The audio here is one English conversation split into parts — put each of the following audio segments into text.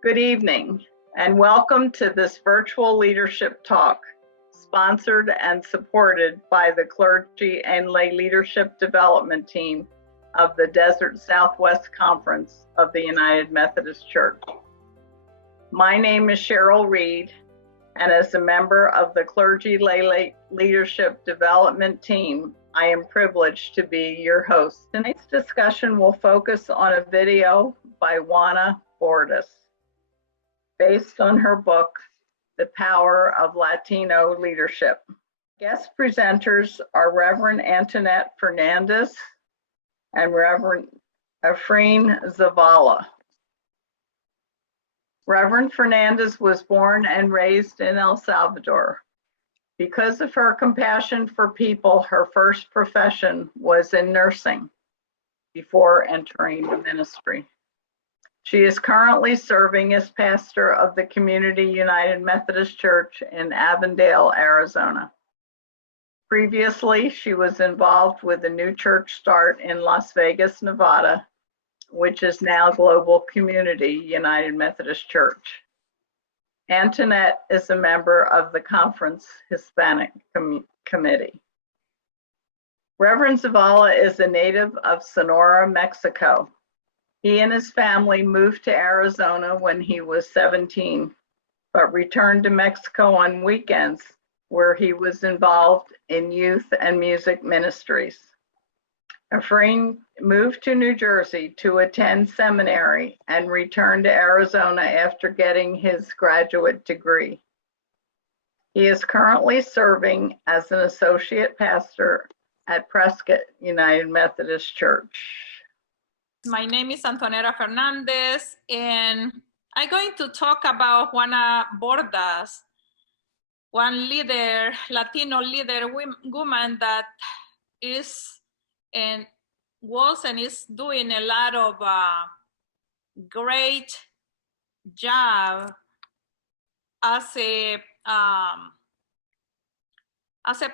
Good evening, and welcome to this virtual leadership talk, sponsored and supported by the Clergy and Lay Leadership Development Team of the Desert Southwest Conference of the United Methodist Church. My name is Cheryl Reed, and as a member of the Clergy Lay Leadership Development Team, I am privileged to be your host. Tonight's discussion will focus on a video by Juana Bordas, based on her book, The Power of Latino Leadership. Guest presenters are Reverend Antonieta Fernandes and Reverend Efraín Zavala. Reverend Fernandes was born and raised in El Salvador. Because of her compassion for people, her first profession was in nursing before entering the ministry. She is currently serving as pastor of the Community United Methodist Church in Avondale, Arizona. Previously, she was involved with the new church start in Las Vegas, Nevada, which is now Global Community United Methodist Church. Antonieta is a member of the Conference Hispanic Committee. Reverend Zavala is a native of Sonora, Mexico. He and his family moved to Arizona when he was 17, but returned to Mexico on weekends, where he was involved in youth and music ministries. Efraín moved to New Jersey to attend seminary and returned to Arizona after getting his graduate degree. He is currently serving as an associate pastor at Prescott United Methodist Church. My name is Antonieta Fernandes, and I'm going to talk about Juana Bordas, one leader, Latino leader, woman that is and was and is doing a lot of great job as a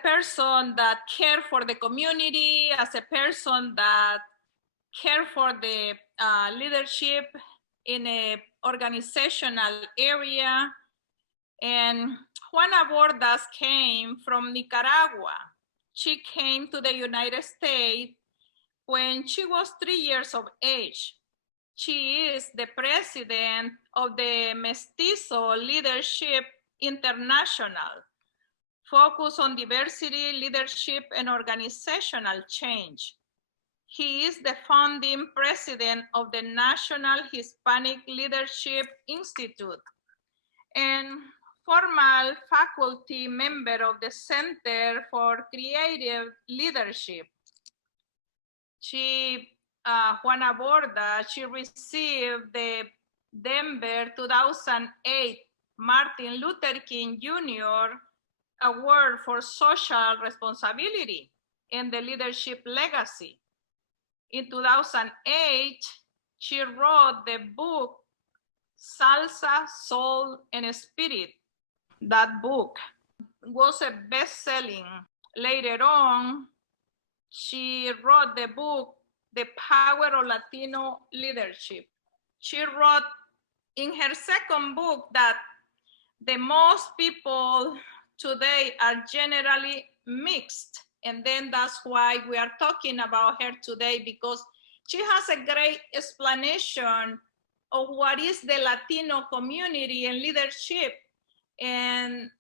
person that cares for the community, as a person that care for the leadership in a organizational area. And Juana Bordas came from Nicaragua. She came to the United States when she was 3 years of age. She is the president of the Mestizo Leadership International, focused on diversity, leadership, and organizational change. He is the founding president of the National Hispanic Leadership Institute and former faculty member of the Center for Creative Leadership. Juana Bordas, she received the Denver 2008 Martin Luther King Jr. Award for Social Responsibility and the Leadership Legacy. In 2008, she wrote the book, Salsa, Soul, and Spirit. That book was a best-selling. Later on, she wrote the book, The Power of Latino Leadership. She wrote in her second book that the most people today are generally mixed. And then that's why we are talking about her today, because she has a great explanation of what is the Latino community and leadership, and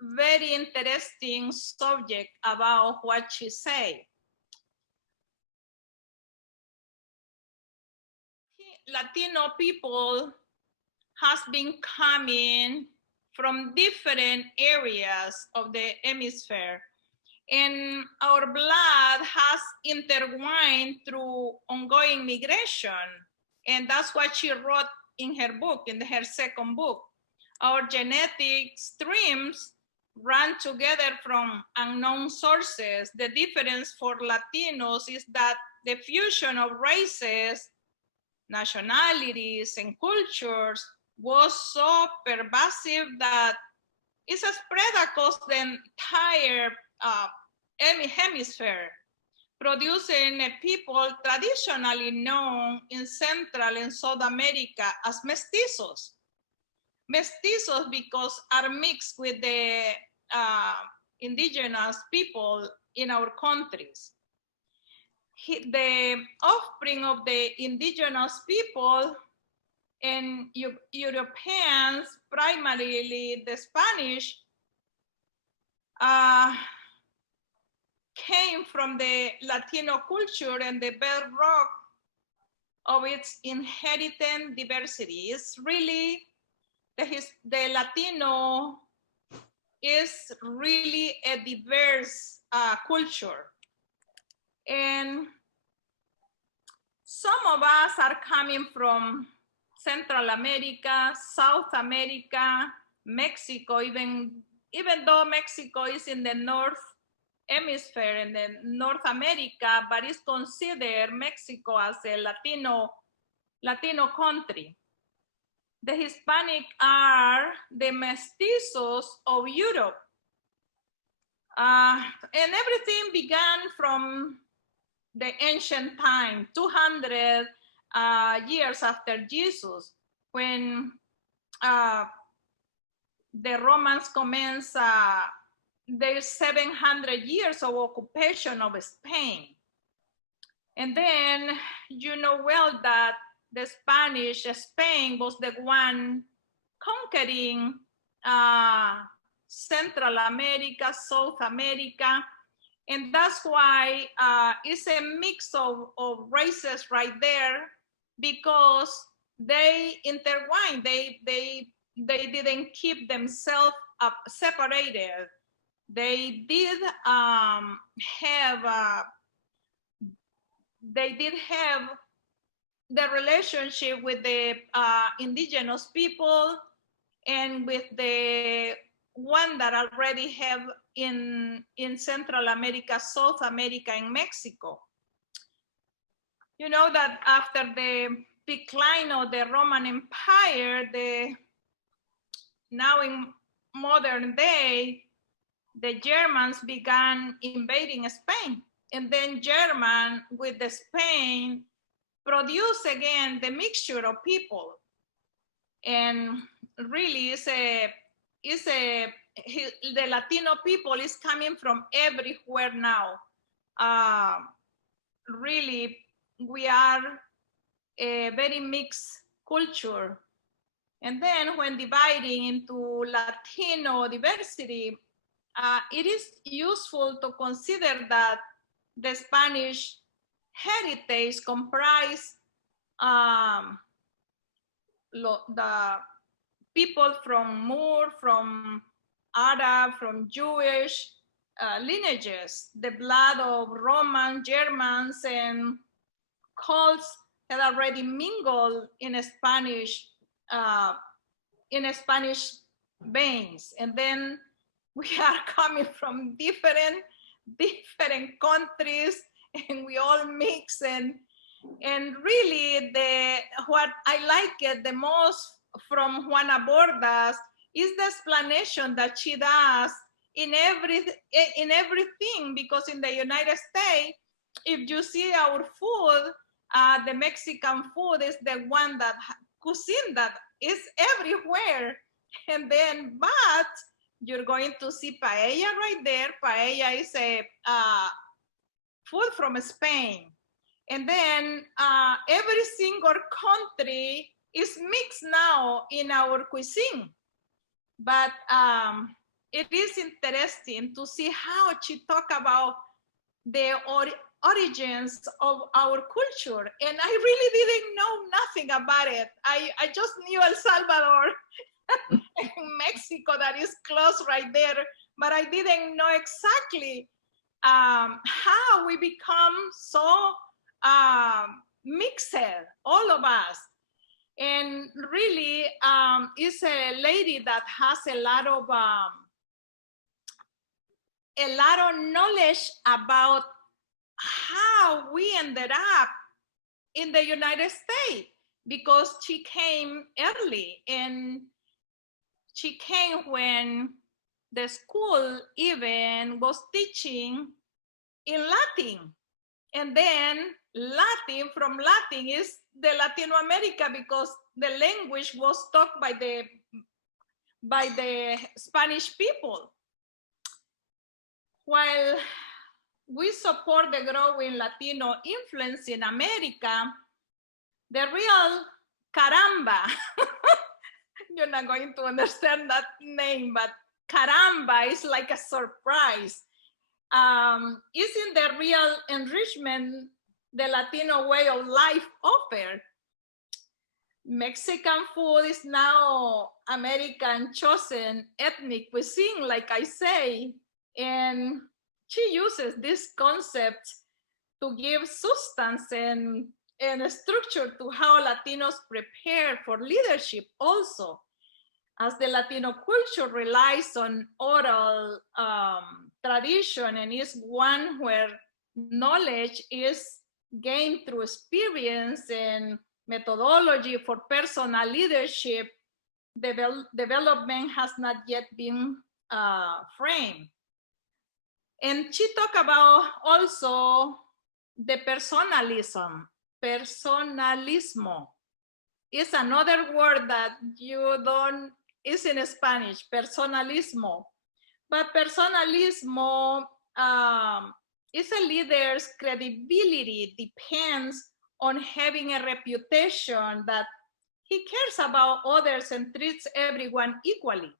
very interesting subject about what she said. Latino people has been coming from different areas of the hemisphere, and our blood has intertwined through ongoing migration. And that's what she wrote in her book, in her second book. Our genetic streams run together from unknown sources. The difference for Latinos is that the fusion of races, nationalities, and cultures was so pervasive that it's spread across the entire hemisphere, producing a people traditionally known in Central and South America as mestizos. mestizos because are mixed with the indigenous people in our countries. The offspring of the indigenous people and Europeans, primarily the Spanish, came from the Latino culture and the bedrock of its inherent diversity. It's really, the Latino is really a diverse culture. And some of us are coming from Central America, South America, Mexico, even though Mexico is in the North Hemisphere in the North America, but is considered Mexico as a Latino country. The Hispanic are the mestizos of Europe. And everything began from the ancient time, 200 years after Jesus, when the Romans commenced their 700 years of occupation of Spain. And then you know well that the Spain was the one conquering Central America, South America, and that's why it's a mix of races right there, because they intertwine. They didn't keep themselves separated. They did have the relationship with the indigenous people and with the one that already have in Central America, South America, and Mexico. You know that after the decline of the Roman Empire, now in modern day, the Germans began invading Spain. And then German with the Spain produce again the mixture of people. And really the Latino people is coming from everywhere now. Really, we are a very mixed culture. And then when dividing into Latino diversity, it is useful to consider that the Spanish heritage comprise the people from Moor, from Arab, from Jewish lineages. The blood of Roman, Germans, and Celts had already mingled in Spanish veins, and then we are coming from different countries, and we all mix. And really, what I like it the most from Juana Bordas is the explanation that she does in everything, because in the United States, if you see our food, the Mexican food is the one that cuisine that is everywhere. And then, but you're going to see paella right there. Paella is a food from Spain. And then every single country is mixed now in our cuisine. But it is interesting to see how she talk about the origins of our culture. And I really didn't know nothing about it. I just knew El Salvador and Mexico that is close right there, but I didn't know exactly how we become so mixed, all of us. And really is a lady that has a lot of knowledge about how we ended up in the United States, because she came early, and she came when the school even was teaching in Latin. And then from Latin is the Latino America, because the language was taught by the by the Spanish people. While we support the growing Latino influence in America, the real caramba, you're not going to understand that name, but caramba is like a surprise. Is in the real enrichment the Latino way of life offered. Mexican food is now American chosen ethnic cuisine, like I say, and she uses this concept to give substance and a structure to how Latinos prepare for leadership also, as the Latino culture relies on oral tradition and is one where knowledge is gained through experience and methodology for personal leadership. Development has not yet been framed. And she talked about also the personalismo is another word that you don't, is in Spanish, personalismo. But personalismo is a leader's credibility depends on having a reputation that he cares about others and treats everyone equally.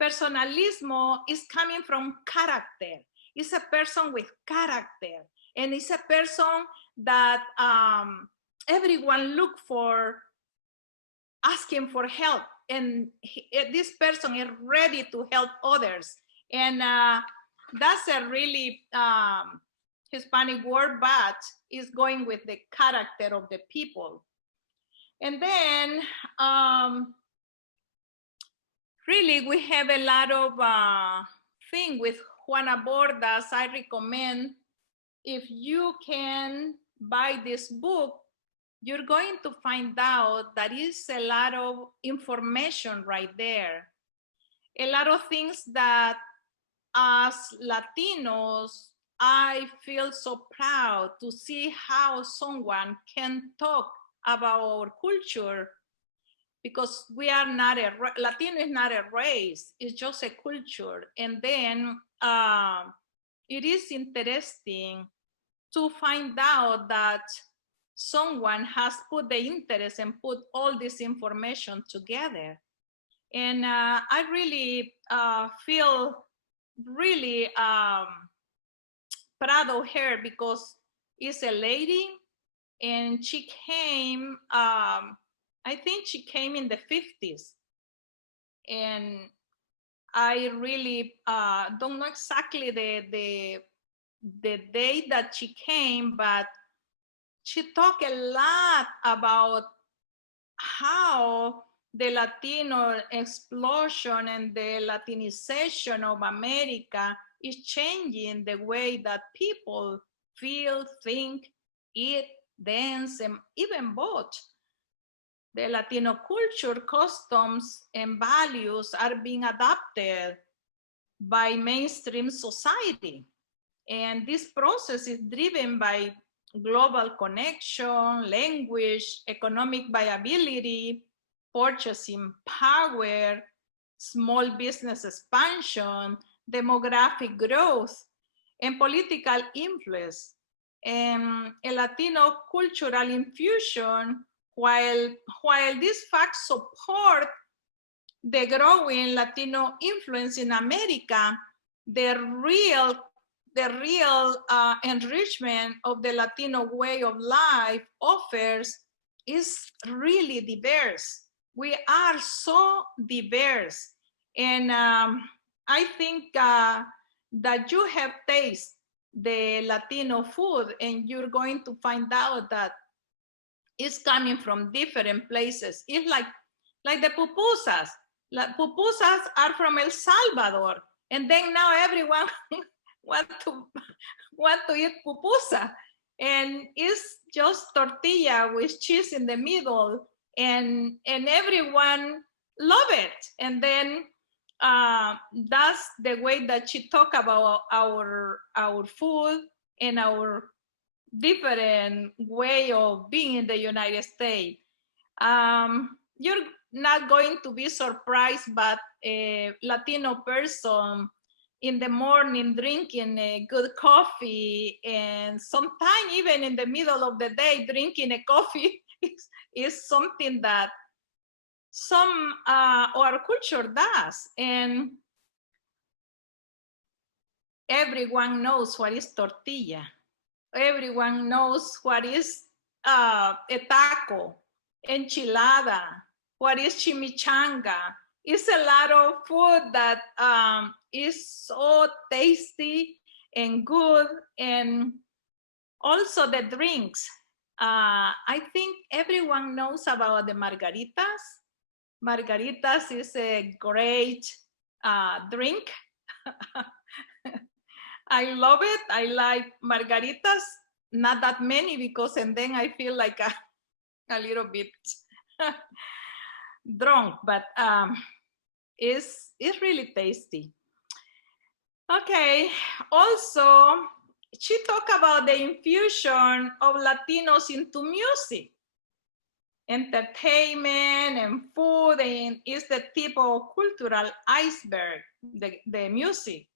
Personalismo is coming from character. It's a person with character, and it's a person that everyone look for, asking for help, and this person is ready to help others. And that's a really Hispanic word, but is going with the character of the people. And then really we have a lot of thing with Juana Bordas. I recommend, if you can buy this book, you're going to find out that is a lot of information right there. A lot of things that as Latinos, I feel so proud to see how someone can talk about our culture, because we are not Latino is not a race, it's just a culture. And then it is interesting to find out that someone has put the interest and put all this information together. And I really feel really proud of her, because it's a lady and she came, I think she came in the 50s. And I really don't know exactly the date that she came, but she talked a lot about how the Latino explosion and the Latinization of America is changing the way that people feel, think, eat, dance, and even vote. The Latino culture, customs, and values are being adopted by mainstream society. And this process is driven by global connection, language, economic viability, purchasing power, small business expansion, demographic growth, and political influence. And a Latino cultural infusion, while these facts support the growing Latino influence in America, the real enrichment of the Latino way of life offers is really diverse. We are so diverse. And I think that you have tasted the Latino food, and you're going to find out that it's coming from different places. It's like the pupusas. Pupusas are from El Salvador, and then now everyone want to eat pupusa, and it's just tortilla with cheese in the middle, and everyone love it. And then that's the way that she talk about our food and our different way of being in the United States. not going to be surprised, but a Latino person in the morning drinking a good coffee, and sometimes even in the middle of the day drinking a coffee is something that some our culture does. And everyone knows what is tortilla. Everyone knows what is a taco, enchilada, what is chimichanga. It's a lot of food that is so tasty and good. And also the drinks. I think everyone knows about the margaritas. Margaritas is a great drink. I love it. I like margaritas, not that many, because and then I feel like a little bit drunk, but it's really tasty. Okay, also, she talked about the infusion of Latinos into music. Entertainment and food and is the tip of cultural iceberg, the music.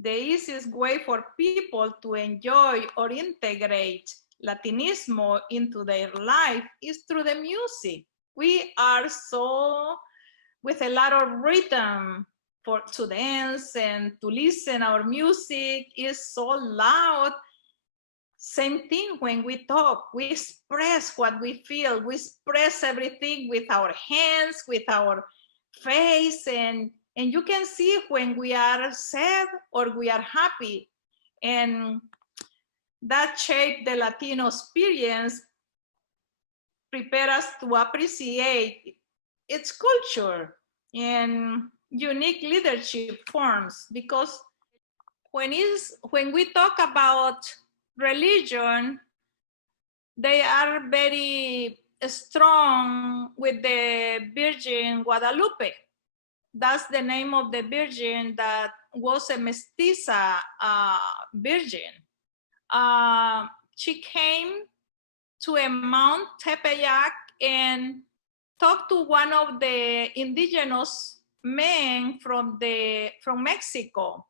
The easiest way for people to enjoy or integrate Latinismo into their life is through the music. We are so, with a lot of rhythm to dance and to listen. Our music is so loud. Same thing when we talk, we express what we feel. We express everything with our hands, with our face, and you can see when we are sad or we are happy. And that shaped the Latino experience, prepare us to appreciate its culture and unique leadership forms. Because when we talk about religion, they are very strong with the Virgin Guadalupe. That's the name of the Virgin that was a mestiza virgin. She came to a Mount Tepeyac and talked to one of the indigenous men from Mexico.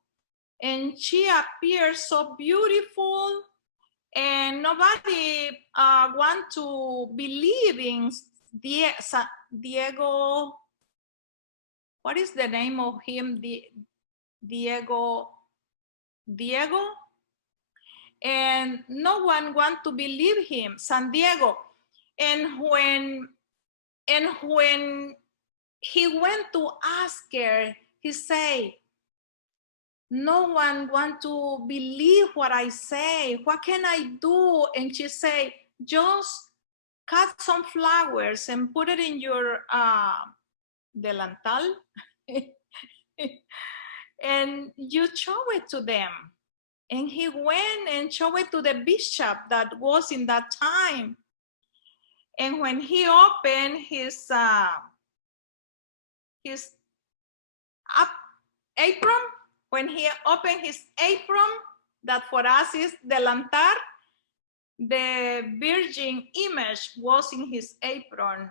And she appeared so beautiful, and nobody want to believe in Diego. What is the name of him? Diego. And no one want to believe him, San Diego. And when he went to ask her, he said, no one want to believe what I say. What can I do? And she said, just cut some flowers and put it in your delantal and you show it to them. And he went and showed it to the bishop that was in that time. And when he opened his apron, when he opened his apron, that for us is delantar, the Virgin image was in his apron.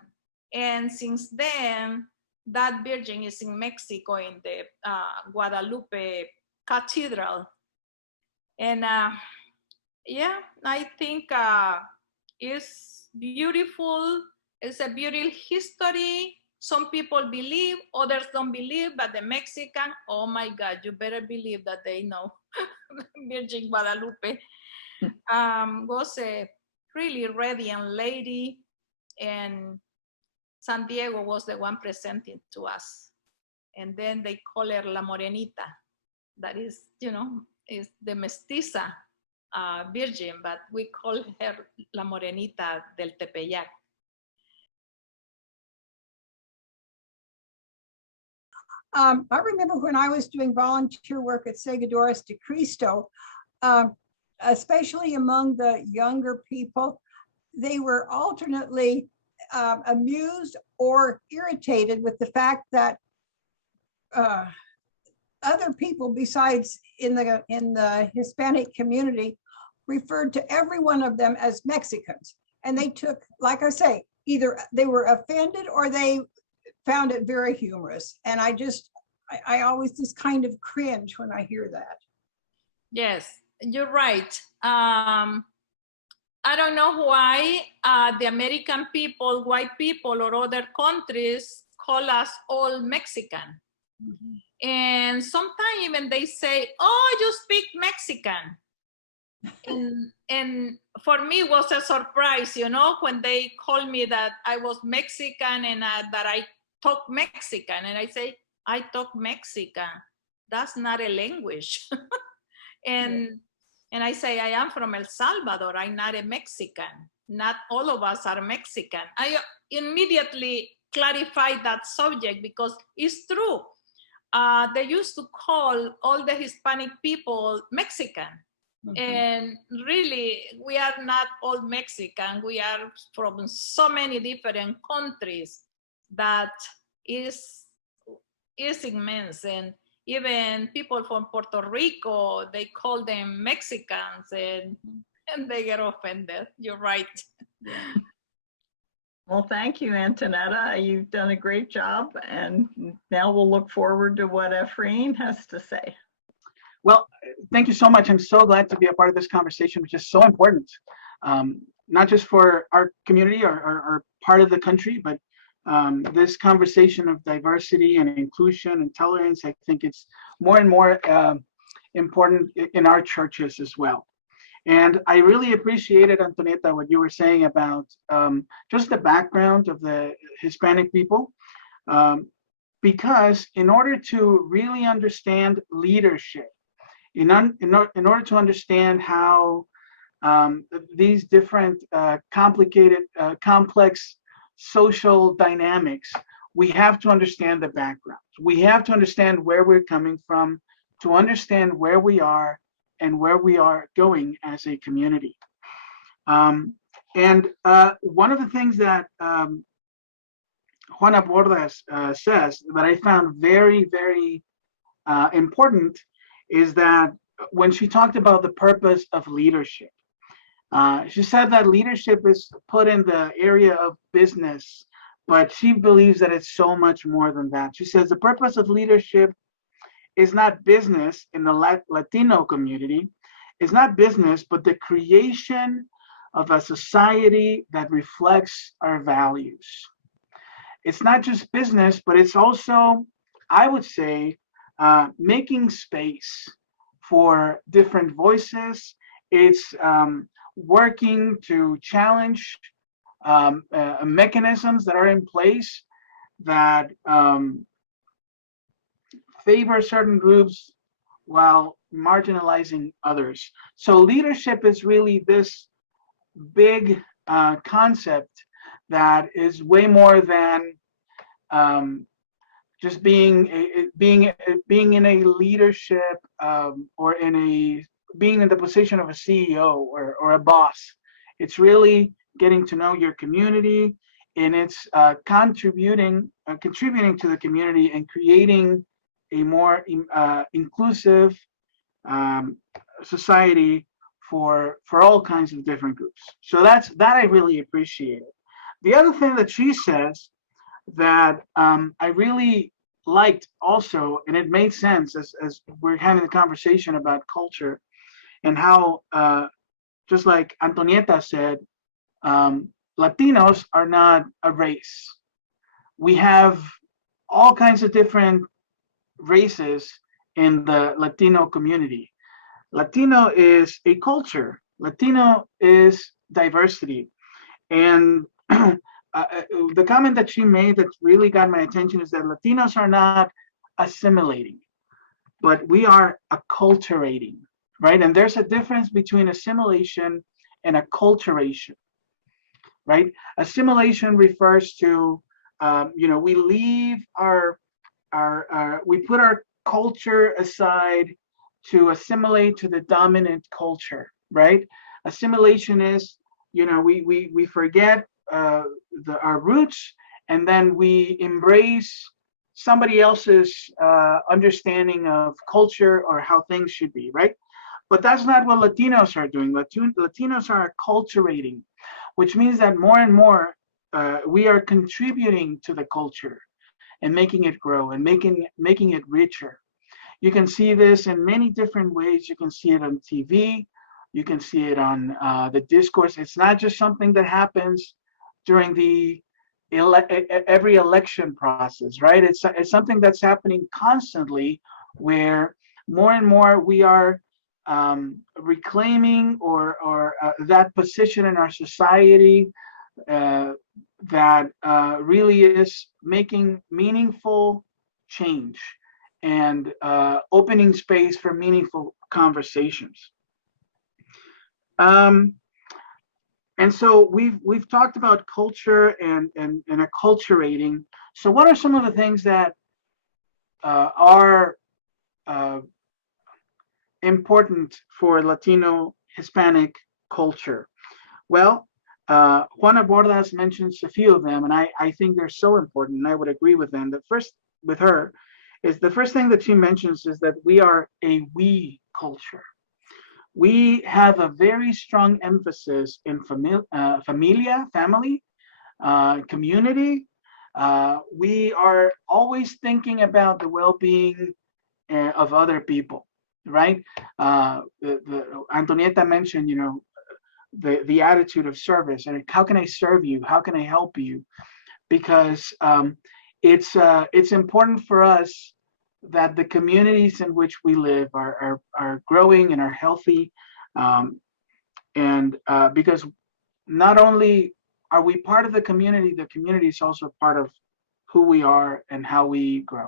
And since then, that Virgin is in Mexico in the Guadalupe Cathedral. And yeah, I think it's beautiful. It's a beautiful history. Some people believe, others don't believe, but the Mexican, oh my God, you better believe that they know Virgin Guadalupe was a really radiant lady, and San Diego was the one presenting to us. And then they call her La Morenita. That is, you know, is the mestiza virgin, but we call her La Morenita del Tepeyac. I remember when I was doing volunteer work at Seguidores de Cristo, especially among the younger people, they were alternately amused or irritated with the fact that other people besides in the Hispanic community referred to every one of them as Mexicans. And they took, like I say, either they were offended or they found it very humorous. And I always just kind of cringe when I hear that. Yes, you're right. I don't know why the American people, white people, or other countries call us all Mexican. Mm-hmm. And sometimes even they say, oh, you speak Mexican. and for me, it was a surprise, you know, when they called me that I was Mexican and that I talk Mexican. And I say, I talk Mexican. That's not a language. And I say, I am from El Salvador. I'm not a Mexican. Not all of us are Mexican. I immediately clarified that subject because it's true. They used to call all the Hispanic people Mexican. Mm-hmm. And really, we are not all Mexican. We are from so many different countries that is immense. And even people from Puerto Rico, they call them Mexicans and they get offended. You're right. Well, thank you, Antonieta. You've done a great job. And now we'll look forward to what Efraín has to say. Well, thank you so much. I'm so glad to be a part of this conversation, which is so important, not just for our community or part of the country, but this conversation of diversity and inclusion and tolerance. I think it's more and more important in our churches as well. And I really appreciated, Antonieta, what you were saying about just the background of the Hispanic people, because in order to really understand leadership, in order to understand how these different complicated, complex social dynamics, we have to understand the background. We have to understand where we're coming from to understand where we are and where we are going as a community. And one of the things that Juana Bordas says that I found very, very important is that when she talked about the purpose of leadership, she said that leadership is put in the area of business, but she believes that it's so much more than that. She says the purpose of leadership is not business in the Latino community. It's not business, but the creation of a society that reflects our values. It's not just business, but it's also, I would say, making space for different voices. It's working to challenge mechanisms that are in place that favor certain groups while marginalizing others. So leadership is really this big concept that is way more than just being in a leadership or being in the position of a CEO or a boss. It's really getting to know your community, and it's contributing to the community and creating a more inclusive society for all kinds of different groups. So that I really appreciate it. The other thing that she says that I really liked also, and it made sense as we're having the conversation about culture and how, just like Antonieta said, Latinos are not a race. We have all kinds of different races in the Latino community. Latino is a culture. Latino is diversity. And the comment that she made that really got my attention is that Latinos are not assimilating, but we are acculturating, right? And there's a difference between assimilation and acculturation, right? Assimilation refers to, we leave we put our culture aside to assimilate to the dominant culture, right? Assimilation is, we forget our roots, and then we embrace somebody else's understanding of culture or how things should be, right? But that's not what Latinos are doing. Latinos are acculturating, which means that more and more we are contributing to the culture. and making it grow and making it richer. You can see this in many different ways. You can see it on TV. You can see it on the discourse. It's not just something that happens during the every election process, right? It's something that's happening constantly, where more and more we are reclaiming or that position in our society that really is making meaningful change and opening space for meaningful conversations. And so we've talked about culture and acculturating. So what are some of the things that are important for Latino Hispanic culture? Well, Juana Bordas mentions a few of them, and I think they're so important, and I would agree with them. The first with her is the first thing that she mentions is that we are a we culture. We have a very strong emphasis in familia, family, community. We are always thinking about the well-being of other people, right? Antonieta mentioned, the attitude of service, and how can I serve you? How can I help you? Because it's important for us that the communities in which we live are growing and are healthy, and because not only are we part of the community is also part of who we are and how we grow.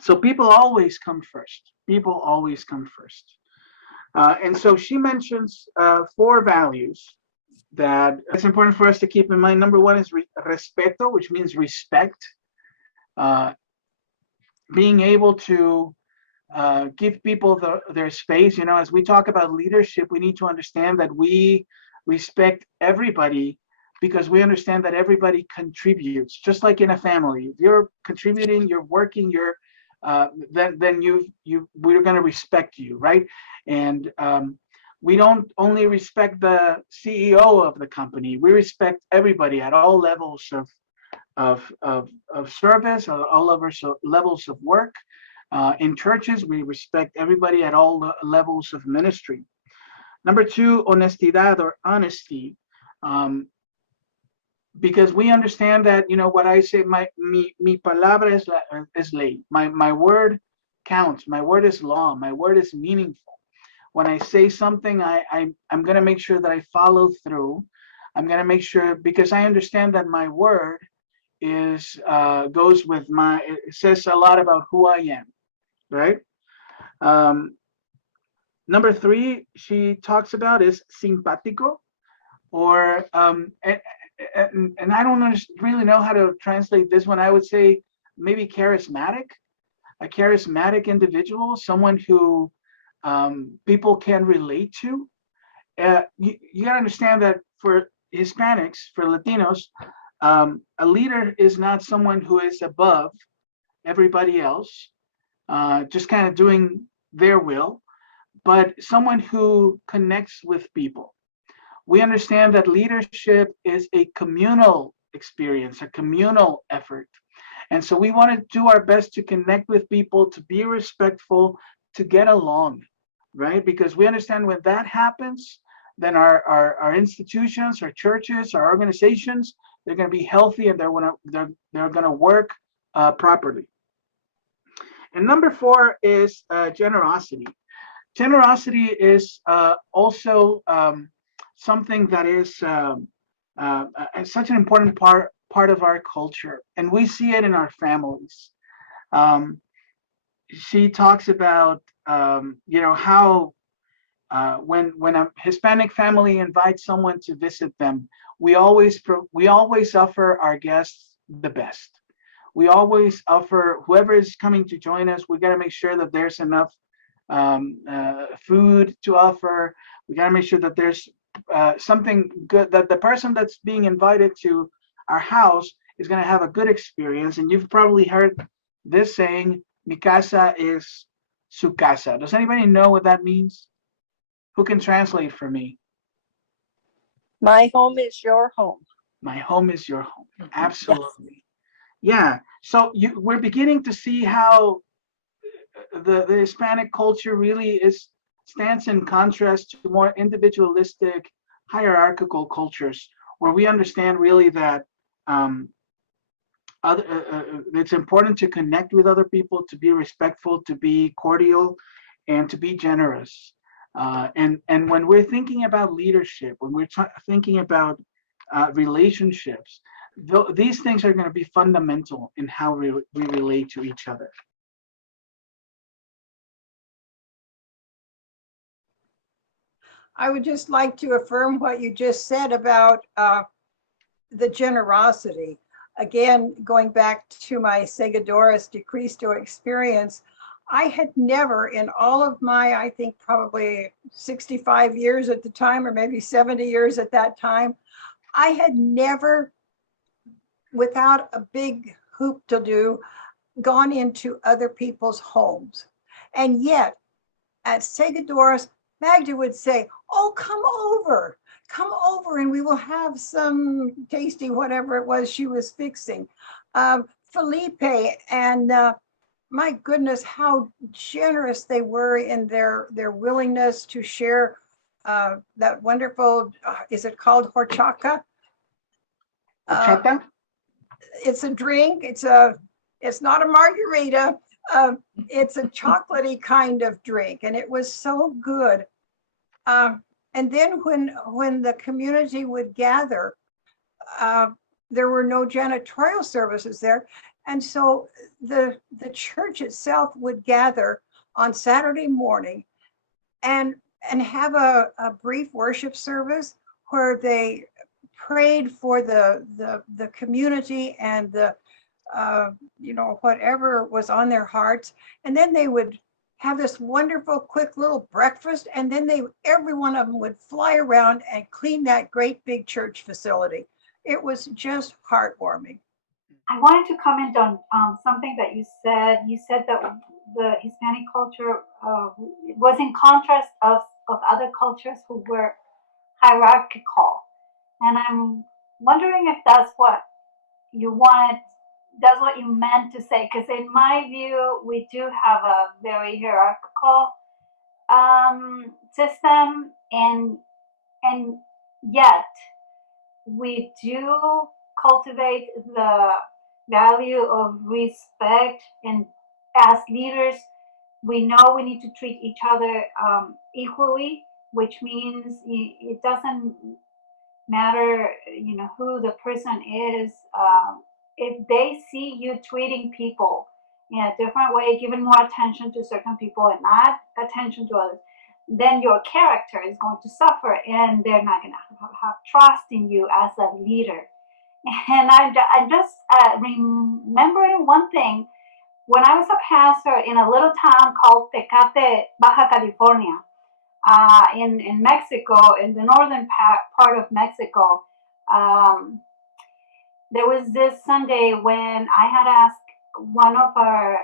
So people always come first. People always come first. And so she mentions 4 values that it's important for us to keep in mind. Number 1 is respeto, which means respect. Being able to give people their space. As we talk about leadership, we need to understand that we respect everybody, because we understand that everybody contributes, just like in a family. If you're contributing, you're working, then we're going to respect you, right? And we don't only respect the CEO of the company. We respect everybody at all levels of service, all levels of work. In churches, we respect everybody at all levels of ministry. Number 2, honestidad, or honesty. Because we understand that, what I say, mi palabra es ley. My word counts. My word is law. My word is meaningful. When I say something, I'm going to make sure that I follow through. I'm going to make sure, because I understand that my word goes with it says a lot about who I am, right? Number 3, she talks about is simpático, or and I don't really know how to translate this one. I would say maybe charismatic, a charismatic individual, someone who people can relate to. You got to understand that for Hispanics, for Latinos, a leader is not someone who is above everybody else, just kind of doing their will, but someone who connects with people. We understand that leadership is a communal experience, a communal effort. And so we want to do our best to connect with people, to be respectful, to get along, right? Because we understand when that happens, then our institutions, our churches, our organizations, they're going to be healthy, and they're going to work properly. And number 4 is generosity. Generosity is also something that is such an important part of our culture, and we see it in our families. She talks about how when a Hispanic family invites someone to visit them, we always offer our guests the best. We always offer whoever is coming to join us. We got to make sure that there's enough food to offer. We got to make sure that there's something good, that the person that's being invited to our house is going to have a good experience. And you've probably heard this saying, mi casa es su casa. Does anybody know what that means? Who can translate for me? My home is your home. My home is your home. Absolutely. Yeah. So we're beginning to see how the Hispanic culture really stands in contrast to more individualistic, hierarchical cultures, where we understand really that it's important to connect with other people, to be respectful, to be cordial, and to be generous. And when we're thinking about leadership, when we're thinking about relationships, these things are going to be fundamental in how we relate to each other. I would just like to affirm what you just said about the generosity. Again, going back to my Seguidores de Cristo experience, I had never in all of my, I think probably 65 years at the time, or maybe 70 years at that time, I had never, without a big hoop to do, gone into other people's homes. And yet at Seguidores, Magda would say, oh, come over, and we will have some tasty whatever it was she was fixing. Felipe and my goodness, how generous they were in their willingness to share that wonderful, is it called horchata? Horchata? It's a drink. It's not a margarita. It's a chocolatey kind of drink, and it was so good. And then when the community would gather, there were no janitorial services there. And so the church itself would gather on Saturday morning and have a brief worship service where they prayed for the community and the whatever was on their hearts. And then they would have this wonderful, quick little breakfast. And then every one of them would fly around and clean that great big church facility. It was just heartwarming. I wanted to comment on something that you said. You said that the Hispanic culture was in contrast of other cultures who were hierarchical. And I'm wondering if that's what you meant to say. Because in my view, we do have a very hierarchical system, and yet we do cultivate the value of respect, and as leaders we know we need to treat each other equally, which means it doesn't matter who the person is. If they see you treating people in a different way, giving more attention to certain people and not attention to others, then your character is going to suffer, and they're not going to have trust in you as a leader. And I just remembered one thing. When I was a pastor in a little town called Tecate, Baja California, in Mexico, in the northern part of Mexico, there was this Sunday when I had asked one of our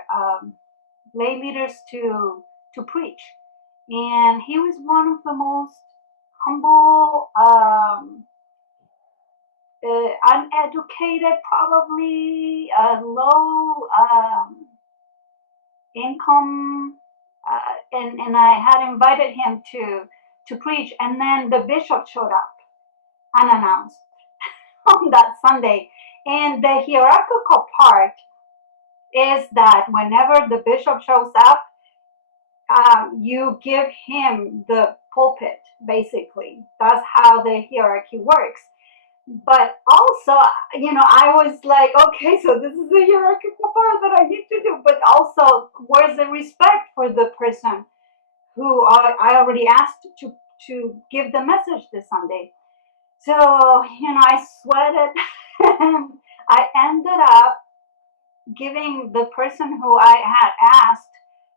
lay leaders to preach. And he was one of the most humble, uneducated, probably low income, and I had invited him to preach, and then the bishop showed up unannounced on that Sunday. And the hierarchical part is that whenever the bishop shows up, you give him the pulpit, basically. That's how the hierarchy works. But also, I was like, okay, so this is the hierarchical part that I need to do. But also, where's the respect for the person who I already asked to give the message this Sunday? So, I sweated. And I ended up giving the person who I had asked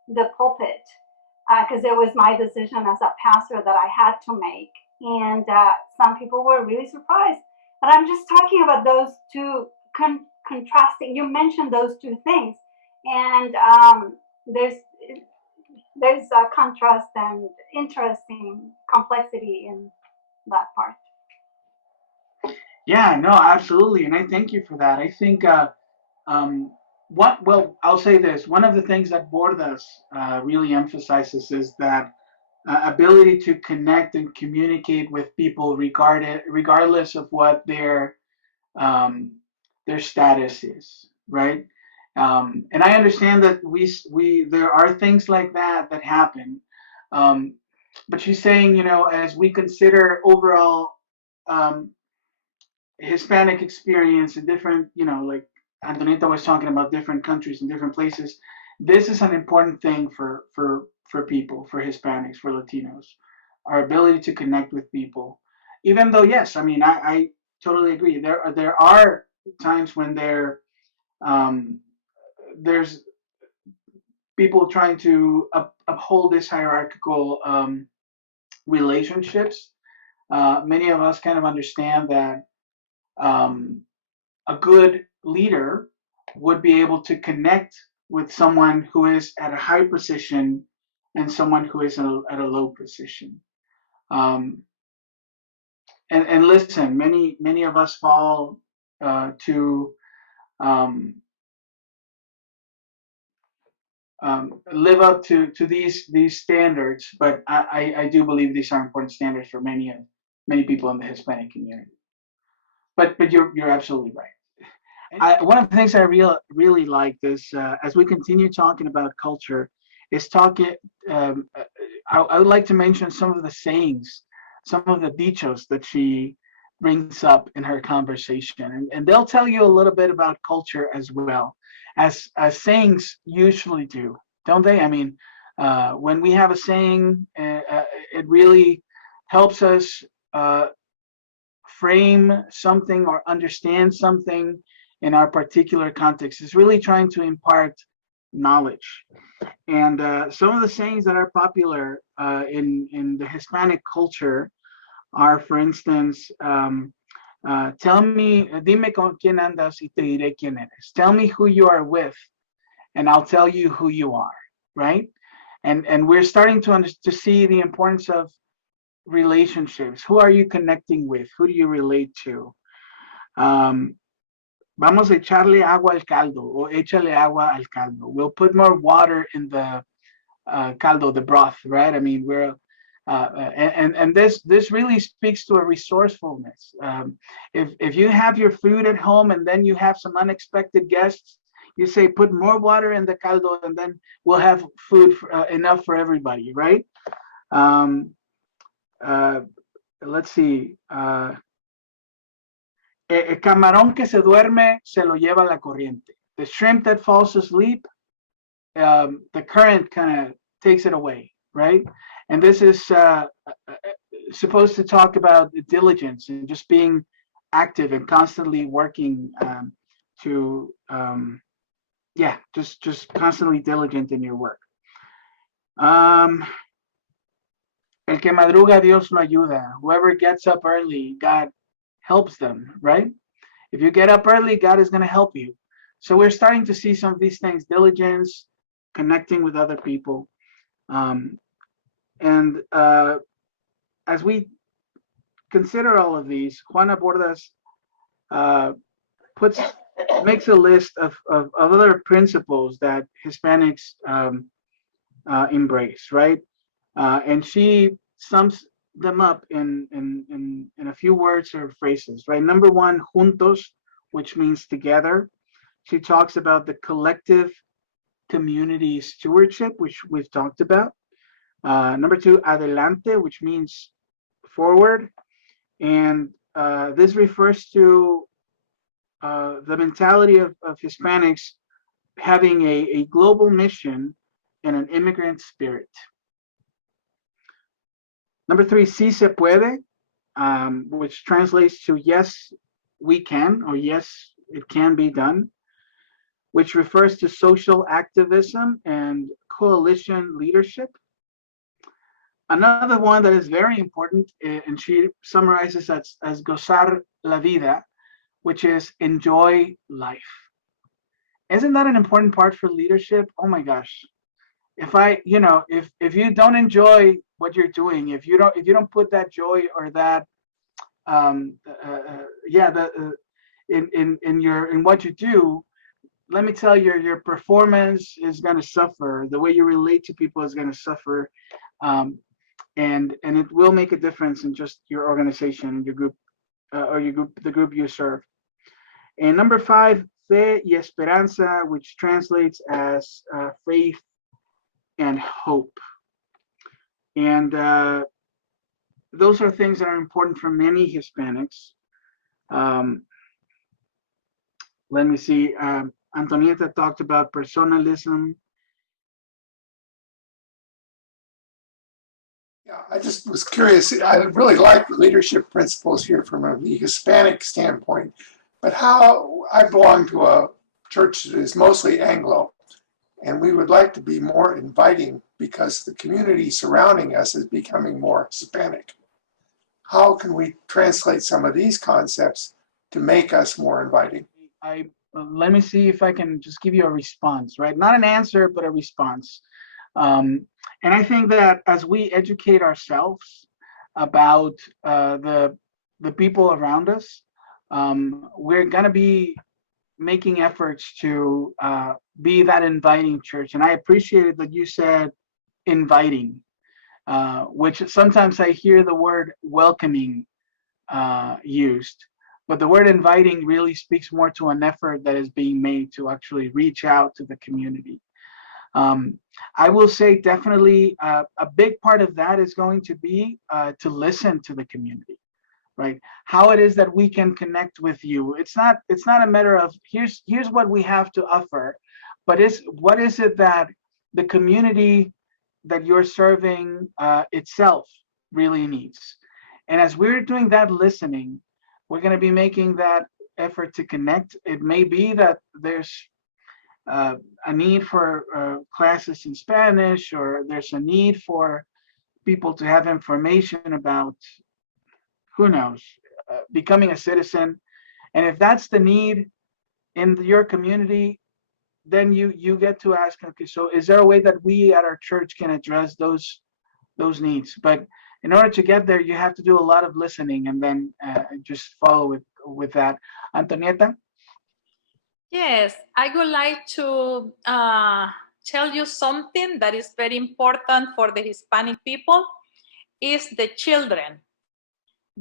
the pulpit, because it was my decision as a pastor that I had to make. And some people were really surprised. But I'm just talking about those two contrasting. You mentioned those two things, and there's a contrast and interesting complexity in that part. Yeah, no, absolutely, and I thank you for that. I think well, I'll say this. One of the things that Bordas really emphasizes is that ability to connect and communicate with people regardless of what um, their status is, right? And I understand that we there are things like that happen, um, but she's saying, as we consider overall um, Hispanic experience in different, like Antonieta was talking about different countries and different places. This is an important thing for people, for Hispanics, for Latinos, our ability to connect with people. Even though, yes, I mean, I totally agree. There are times when there's people trying to uphold this hierarchical relationships. Many of us kind of understand that um, a good leader would be able to connect with someone who is at a high position and someone who is at a low position. Um, and listen, many of us fall to um, live up to these standards, but I do believe these are important standards for many people in the Hispanic community. But you're absolutely right. One of the things I really like is as we continue talking about culture, is talking. Um, uh, I would like to mention some of the sayings, some of the dichos that she brings up in her conversation, and they'll tell you a little bit about culture as well, as sayings usually do, don't they? I mean, when we have a saying, it really helps us uh, frame something or understand something in our particular context. Is really trying to impart knowledge. And some of the sayings that are popular in the Hispanic culture are, for instance, tell me, dime con quién andas y te diré quién eres. Tell me who you are with, and I'll tell you who you are, right? And we're starting to see the importance of relationships. Who are you connecting with? Who do you relate to? Um, Vamos a echarle agua al caldo, o échale agua al caldo. We'll put more water in the caldo, the broth, right? I mean, and this really speaks to a resourcefulness. If you have your food at home and then you have some unexpected guests, you say put more water in the caldo, and then we'll have food enough for everybody, right? Um, uh, let's see. El camarón que se duerme se lo lleva la corriente. The shrimp that falls asleep, the current kind of takes it away, right? And this is supposed to talk about diligence and just being active and constantly working yeah, just constantly diligent in your work. El que madruga, Dios lo ayuda. Whoever gets up early, God helps them, right? If you get up early, God is going to help you. So we're starting to see some of these things: diligence, connecting with other people. And as we consider all of these, Juana Bordas uh, makes a list of other principles that Hispanics embrace, right? And she sums them up in a few words or phrases, right? Number one, juntos, which means together. She talks about the collective community stewardship, which we've talked about. Number two, adelante, which means forward. And this refers to the mentality of Hispanics having a global mission and an immigrant spirit. Number three, sí se puede, which translates to yes, we can, or yes, it can be done, which refers to social activism and coalition leadership. Another one that is very important, and she summarizes as gozar la vida, which is enjoy life. Isn't that an important part for leadership? Oh my gosh. If you don't enjoy what you're doing, if you don't put that joy or that in what you do, let me tell you, your performance is going to suffer. The way you relate to people is going to suffer, and it will make a difference in just your organization, your group, the group you serve. And number 5, fe y esperanza, which translates as faith and hope. And those are things that are important for many Hispanics. Let me see. Antonieta talked about personalism. Yeah, I just was curious. I really like the leadership principles here from the Hispanic standpoint, but how I belong to a church that is mostly Anglo, and we would like to be more inviting because the community surrounding us is becoming more Hispanic. How can we translate some of these concepts to make us more inviting? Let me see if I can just give you a response, right? Not an answer, but a response. And I think that as we educate ourselves about the people around us, we're going to be making efforts to be that inviting church. And I appreciated that you said inviting, which sometimes I hear the word welcoming used. But the word inviting really speaks more to an effort that is being made to actually reach out to the community. I will say definitely a big part of that is going to be to listen to the community, right? How it is that we can connect with you. It's not a matter of here's what we have to offer, but what is it that the community that you're serving itself really needs. And as we're doing that listening, we're going to be making that effort to connect. It may be that there's a need for classes in Spanish, or there's a need for people to have information about, who knows, becoming a citizen. And if that's the need in your community, then you get to ask, okay, so is there a way that we at our church can address those needs? But in order to get there, you have to do a lot of listening, and then just follow with that. Antonieta? Yes, I would like to tell you something that is very important for the Hispanic people is the children.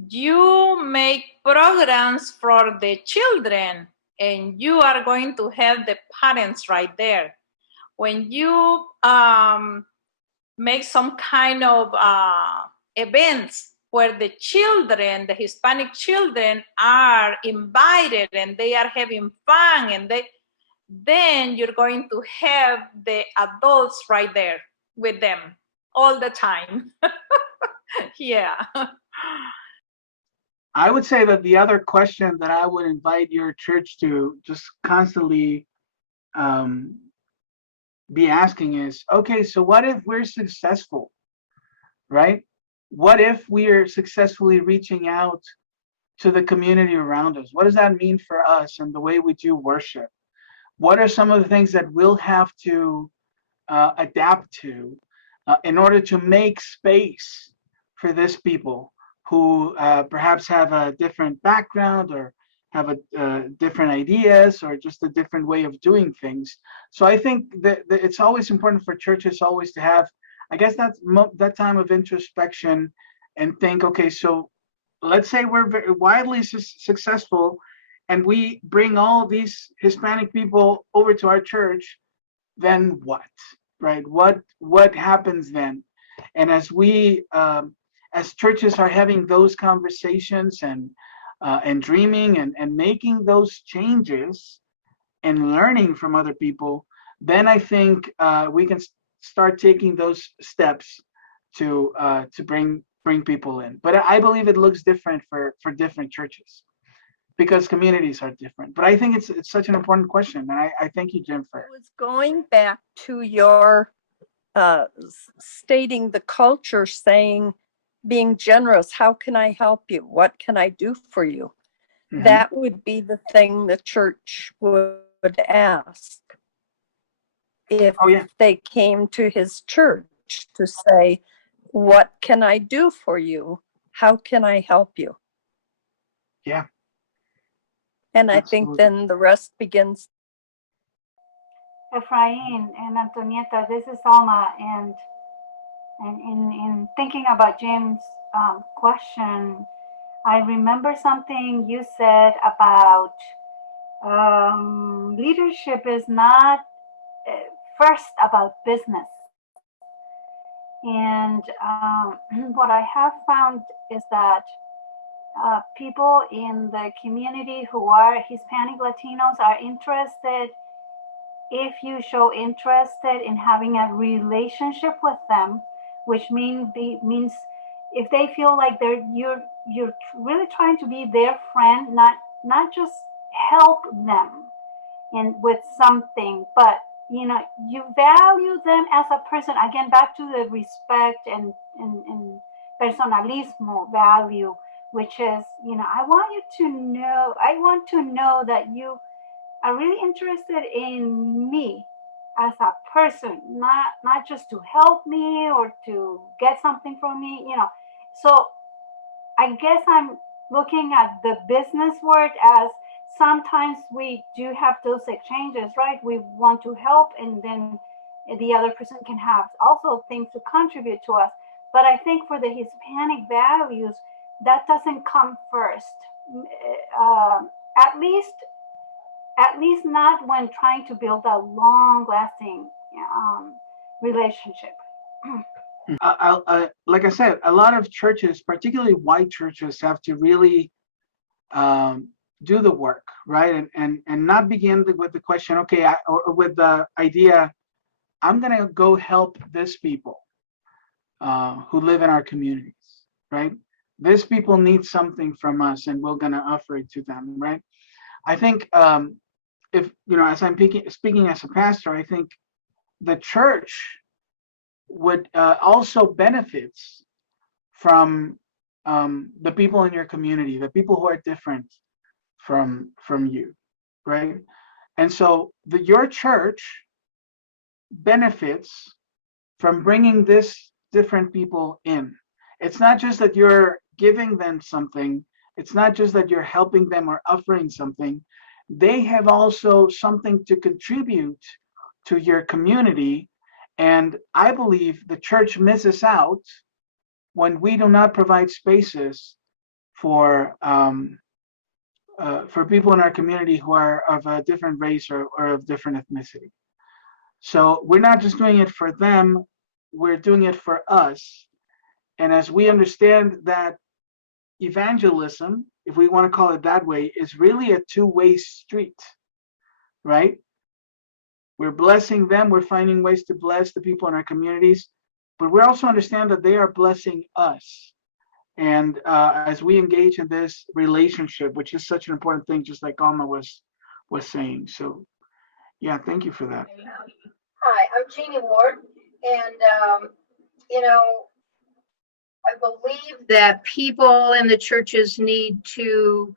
You make programs for the children, and you are going to have the parents right there. When you make some kind of events where the children, the Hispanic children, are invited and they are having fun, and then you're going to have the adults right there with them all the time. Yeah. I would say that the other question that I would invite your church to just constantly be asking is, okay, so what if we're successful, right? What if we are successfully reaching out to the community around us? What does that mean for us and the way we do worship? What are some of the things that we'll have to adapt to in order to make space for this people who perhaps have a different background, or have a different ideas, or just a different way of doing things? So I think that it's always important for churches always to have, I guess, that time of introspection and think, okay, so let's say we're very widely successful and we bring all these Hispanic people over to our church, then what, right? What happens then? And as we, as churches are having those conversations and dreaming and making those changes and learning from other people, then I think we can start taking those steps to bring people in. But I believe it looks different for different churches because communities are different. But I think it's such an important question, and I thank you, Jim, for it. I was going back to your stating the culture, saying being generous. How can I help you? What can I do for you? Mhm. That would be the thing the church would ask if Oh, yeah. they came to his church to say, what can I do for you? How can I help you? Yeah. And I think Absolutely. then the rest begins. Efraín and Antonieta, this is Alma, and in thinking about Jim's question, I remember something you said about leadership is not first about business. And what I have found is that people in the community who are Hispanic Latinos are interested, if you show interested in having a relationship with them, which means if they feel like you're really trying to be their friend, not just help them in with something, but you value them as a person. Again, back to the respect and personalismo value, which is, I want to know that you are really interested in me as a person, not just to help me or to get something from me, So I guess I'm looking at the business world as sometimes we do have those exchanges, right? We want to help, and then the other person can have also things to contribute to us. But I think for the Hispanic values, that doesn't come first. At least not when trying to build a long-lasting relationship. Like I said, a lot of churches, particularly white churches, have to really do the work, right? And not begin with the question, okay, or with the idea, I'm gonna go help this people who live in our communities, right? These people need something from us, and we're gonna offer it to them, right? I think if as I'm speaking as a pastor, I think the church would also benefits from the people in your community, the people who are different from you, right? And so your church benefits from bringing this different people in. It's not just that you're giving them something. It's not just that you're helping them or offering something. They have also something to contribute to your community. And I believe the church misses out when we do not provide spaces for people in our community who are of a different race or of different ethnicity. So we're not just doing it for them, we're doing it for us. And as we understand that evangelism, if we want to call it that way, is really a two-way street, right? We're blessing them, we're finding ways to bless the people in our communities, but we also understand that they are blessing us. And as we engage in this relationship, which is such an important thing, just like Alma was saying. So yeah, thank you for that. Hi, I'm Jeannie Ward, and I believe that people in the churches need to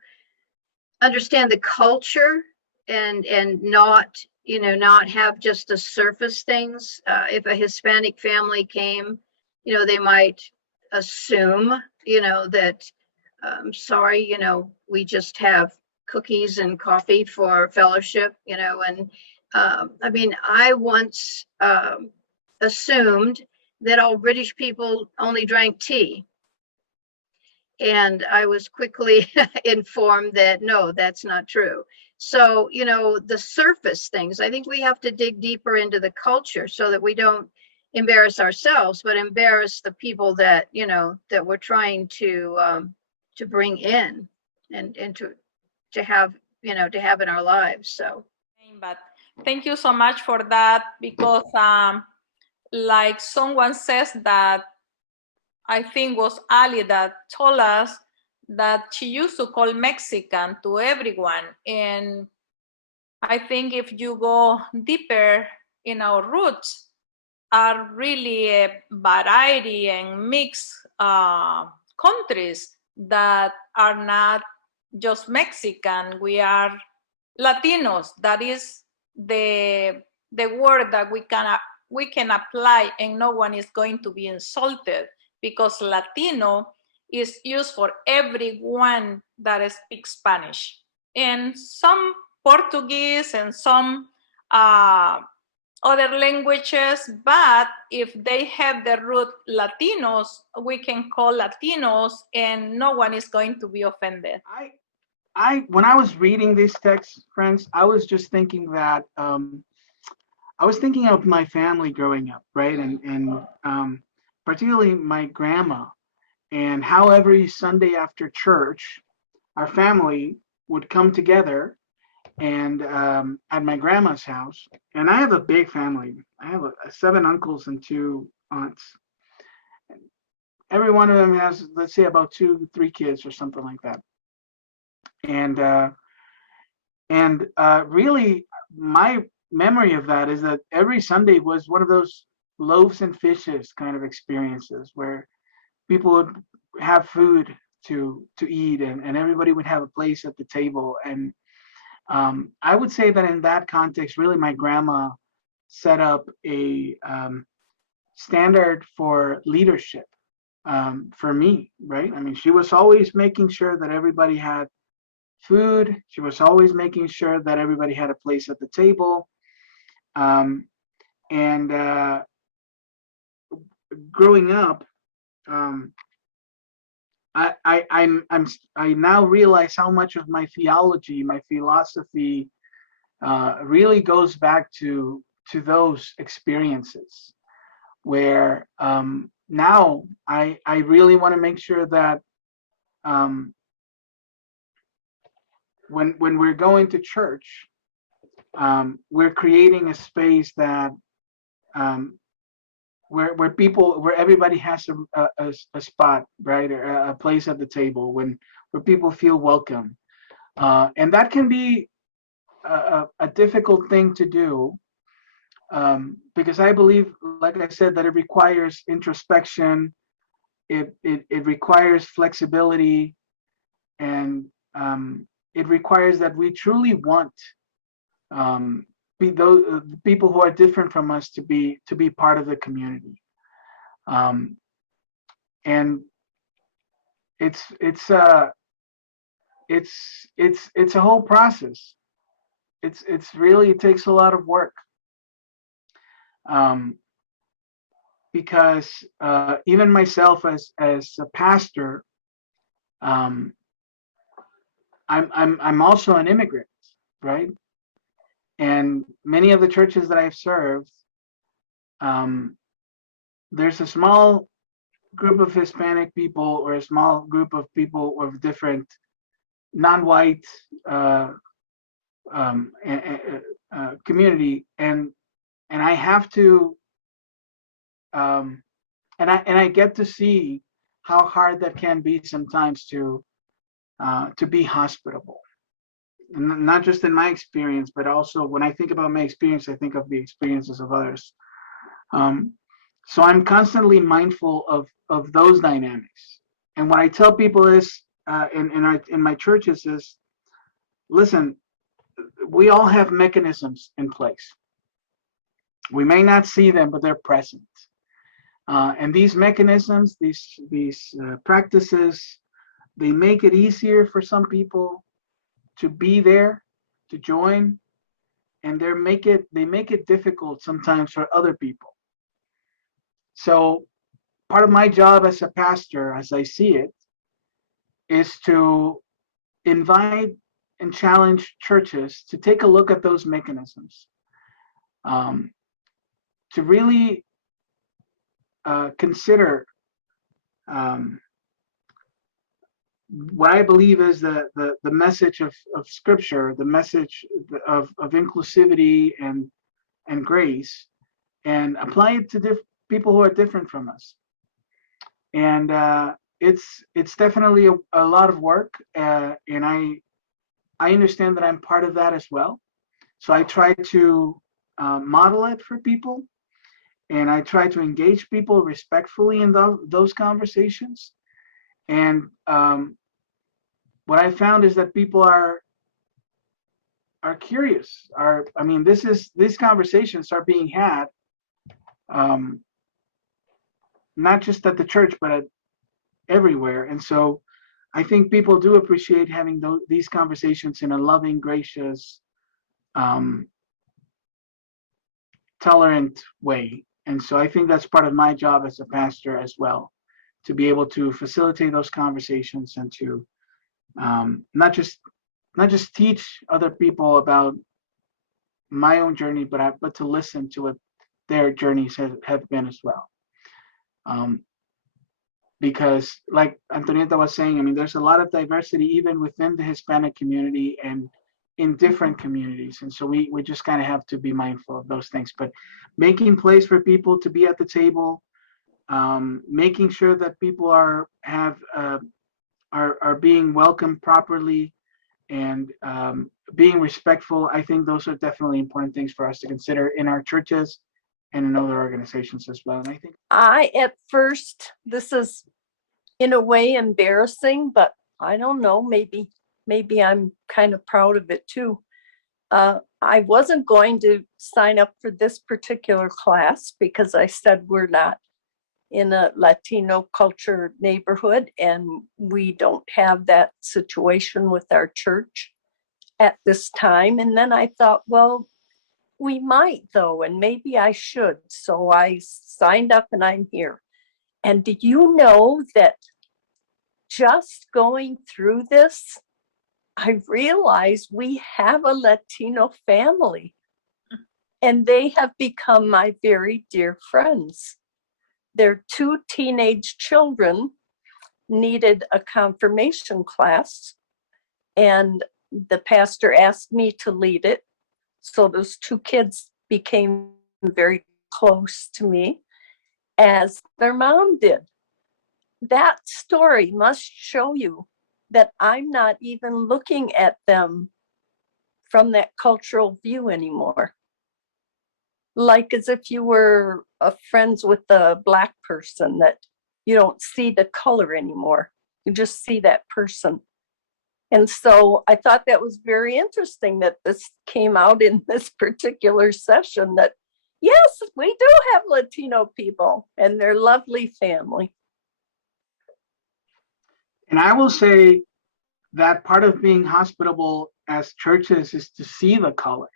understand the culture and not have just the surface things. If a Hispanic family came, they might assume that sorry, we just have cookies and coffee for fellowship, and I mean, I once assumed that all British people only drank tea. And I was quickly informed that no, that's not true. So, the surface things, I think we have to dig deeper into the culture so that we don't embarrass ourselves, but embarrass the people that, that we're trying to bring in and to have in our lives. So. But thank you so much for that, because like someone says that, I think was Ali that told us that she used to call Mexican to everyone. And I think if you go deeper in our roots, are really a variety and mixed countries that are not just Mexican. We are Latinos. That is the word that we can apply, and no one is going to be insulted, because Latino is used for everyone that speaks Spanish, and some Portuguese and some other languages, but if they have the root Latinos, we can call Latinos and no one is going to be offended. When I was reading these texts, friends, I was just thinking that I was thinking of my family growing up, right? And particularly my grandma, and how every Sunday after church, our family would come together and at my grandma's house. And I have a big family. I have 7 uncles and 2 aunts. Every one of them has, let's say, about 2, 3 kids or something like that. And really, my memory of that is that every Sunday was one of those loaves and fishes kind of experiences where people would have food to eat, and everybody would have a place at the table. And I would say that in that context, really, my grandma set up a standard for leadership for me, right? I mean, she was always making sure that everybody had food. She was always making sure that everybody had a place at the table. And growing up, I now realize how much of my theology, my philosophy, really goes back to those experiences, where now I really want to make sure that when we're going to church, we're creating a space that where everybody has a spot, right, or a place at the table where people feel welcome, and that can be a difficult thing to do, because I believe, like I said, that it requires introspection, it requires flexibility, and it requires that we truly want those people who are different from us to be part of the community, and it's a whole process. It's really, it takes a lot of work, because even myself as a pastor, I'm also an immigrant, right? And many of the churches that I've served, there's a small group of Hispanic people, or a small group of people of different non-white community, and I have to, and I get to see how hard that can be sometimes to be hospitable. And not just in my experience, but also when I think about my experience, I think of the experiences of others. So I'm constantly mindful of those dynamics. And what I tell people is, in my churches is, listen, we all have mechanisms in place. We may not see them, but they're present. And these mechanisms, these practices, they make it easier for some people to be there, to join, and they make it difficult sometimes for other people. So part of my job as a pastor, as I see it, is to invite and challenge churches to take a look at those mechanisms, to really consider what I believe is the message of Scripture, the message of inclusivity and grace, and apply it to people who are different from us. And it's definitely a lot of work, and I understand that I'm part of that as well. So I try to model it for people, and I try to engage people respectfully in those conversations. And what I found is that people are curious. These conversations are being had, not just at the church, but everywhere. And so I think people do appreciate having these conversations in a loving, gracious, tolerant way. And so I think that's part of my job as a pastor as well, to be able to facilitate those conversations and to not just teach other people about my own journey, but to listen to what their journeys have been as well. Because like Antonieta was saying, I mean, there's a lot of diversity even within the Hispanic community and in different communities. And so we just kind of have to be mindful of those things, but making place for people to be at the table, making sure that people are being welcomed properly, and being respectful. I think those are definitely important things for us to consider in our churches and in other organizations as well. And I think at first, this is in a way embarrassing, but I don't know, maybe I'm kind of proud of it too. I wasn't going to sign up for this particular class because I said we're not in a Latino culture neighborhood and we don't have that situation with our church at this time. And then I thought, well, we might though, and maybe I should. So I signed up and I'm here. And did you know that just going through this, I realized we have a Latino family and they have become my very dear friends. Their 2 teenage children needed a confirmation class, and the pastor asked me to lead it. So those 2 kids became very close to me, as their mom did. That story must show you that I'm not even looking at them from that cultural view anymore. Like as if you were friends with a Black person, that you don't see the color anymore. You just see that person. And so I thought that was very interesting that this came out in this particular session, that yes, we do have Latino people and they're lovely family. And I will say that part of being hospitable as churches is to see the color,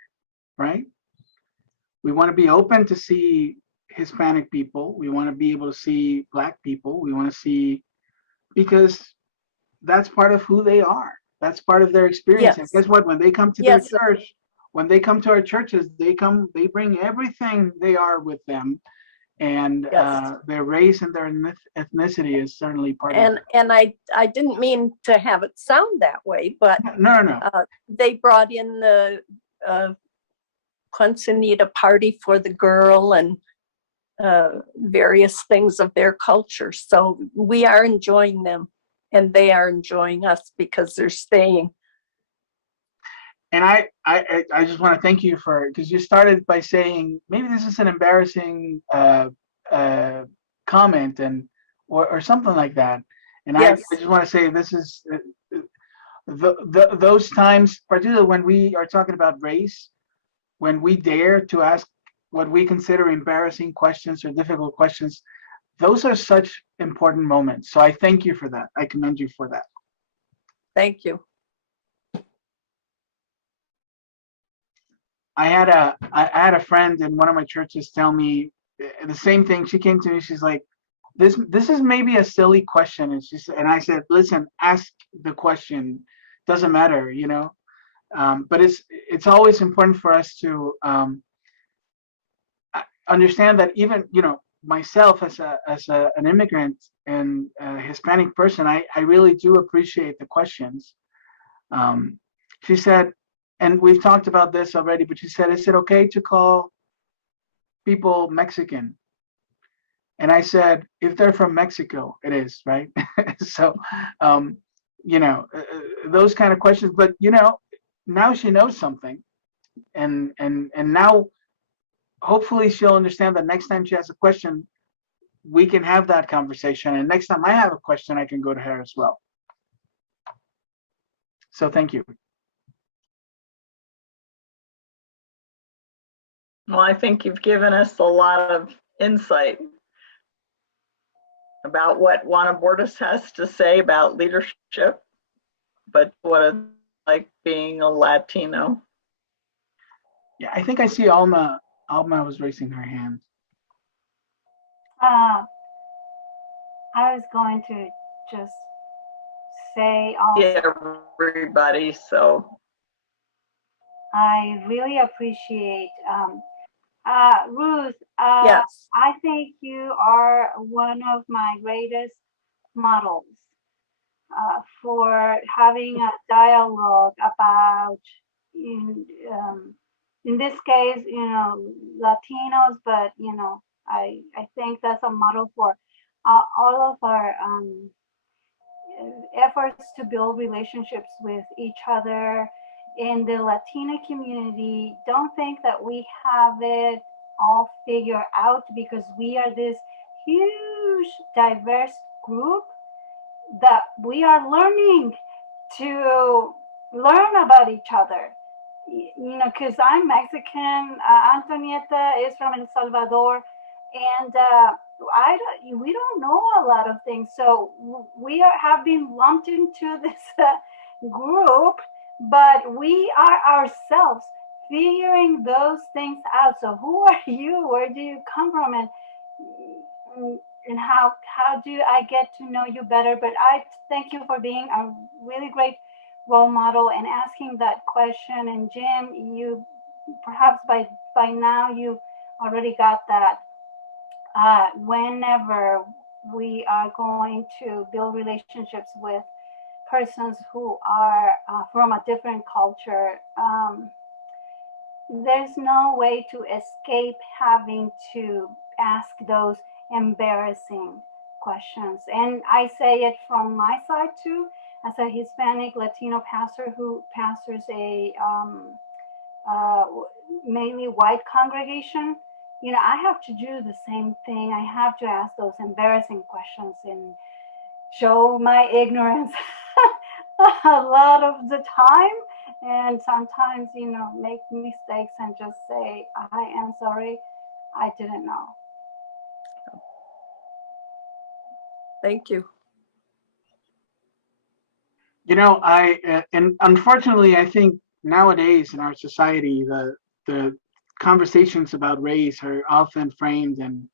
right? We want to be open to see Hispanic people. We want to be able to see Black people. We want to see, because that's part of who they are. That's part of their experience. Yes. And guess what? When they come to their church, when they come to our churches, they bring everything they are with them. And their race and their ethnicity is certainly part of it. And I didn't mean to have it sound that way, but No. They brought in the quinceañera party for the girl and various things of their culture. So we are enjoying them and they are enjoying us because they're staying. And I just want to thank you because you started by saying maybe this is an embarrassing comment or something like that. And yes. I just want to say this is those times, particularly when we are talking about race, when we dare to ask what we consider embarrassing questions or difficult questions, those are such important moments. So I thank you for that. I commend you for that. Thank you. I had a friend in one of my churches tell me the same thing. She came to me. She's like, "This is maybe a silly question." And I said, "Listen, ask the question. Doesn't matter, you know." But it's always important for us to understand that even, you know, myself as an immigrant and a Hispanic person, I really do appreciate the questions. She said, and we've talked about this already, but she said, "Is it okay to call people Mexican?" And I said, "If they're from Mexico, it is, right?" So, you know, those kind of questions. But you know, now she knows something, and now hopefully she'll understand that next time she has a question, we can have that conversation. And next time I have a question, I can go to her as well. So thank you. Well, I think you've given us a lot of insight. about what Juana Bordas has to say about leadership, but what it's like being a Latino. Yeah, I think I see Alma. Alma was raising her hand. I was going to just say also, Everybody, so I really appreciate Ruth. Yes. I think you are one of my greatest models for having a dialogue about, in, in this case, Latinos, but I think that's a model for all of our efforts to build relationships with each other in the Latina community. Don't think that we have it all figured out, because we are this huge, diverse group that we are learning to learn about each other. Because I'm Mexican, Antonieta is from El Salvador, and we don't know a lot of things. So we have been lumped into this group, but we are ourselves figuring those things out. So who are you? Where do you come from? And how do I get to know you better? But I thank you for being a really great role model and asking that question. And Jim, you perhaps by now you already got that. Whenever we are going to build relationships with persons who are from a different culture, there's no way to escape having to ask those embarrassing questions. And I say it from my side too, as a Hispanic Latino pastor who pastors a mainly white congregation. I have to do the same thing. I have to ask those embarrassing questions and show my ignorance a lot of the time, and sometimes make mistakes and just say, I am sorry, I didn't know. Thank you. And unfortunately, I think nowadays in our society, the conversations about race are often framed, and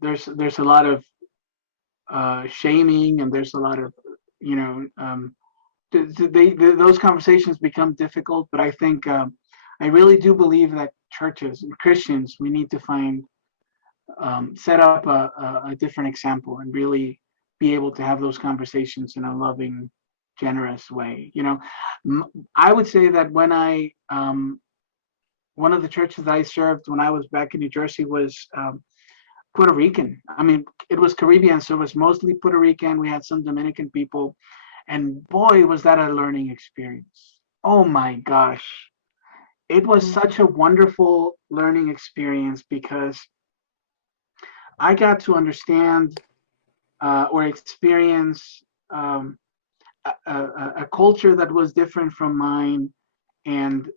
there's a lot of shaming, and there's a lot of those conversations become difficult. But I think I really do believe that churches and Christians, we need to set up a different example and really be able to have those conversations in a loving, generous way. I would say that when one of the churches that I served when I was back in New Jersey was Puerto Rican. I mean, it was Caribbean, so it was mostly Puerto Rican. We had some Dominican people, and boy, was that a learning experience. Oh my gosh. It was such a wonderful learning experience, because I got to understand or experience a culture that was different from mine, and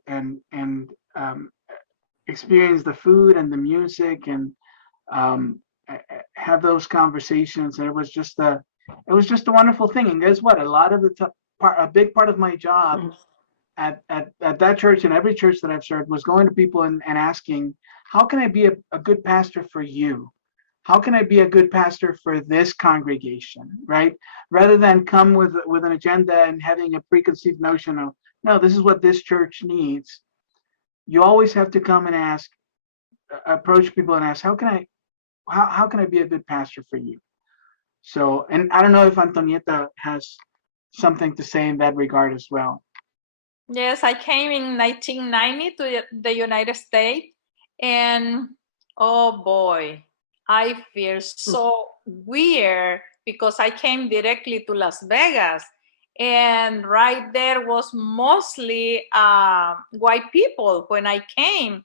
experience the food and the music, and have those conversations. And it was just a wonderful thing. And guess what? A lot of a big part of my job at that church, and every church that I've served, was going to people and asking, how can I be a good pastor for you? How can I be a good pastor for this congregation, right? Rather than come with an agenda and having a preconceived notion of, no, this is what this church needs. You always have to come and approach people and ask, how can I be a good pastor for you? So, and I don't know if Antonieta has something to say in that regard as well. Yes, I came in 1990 to the United States, and oh boy, I feel so weird because I came directly to Las Vegas, and right there was mostly white people when I came.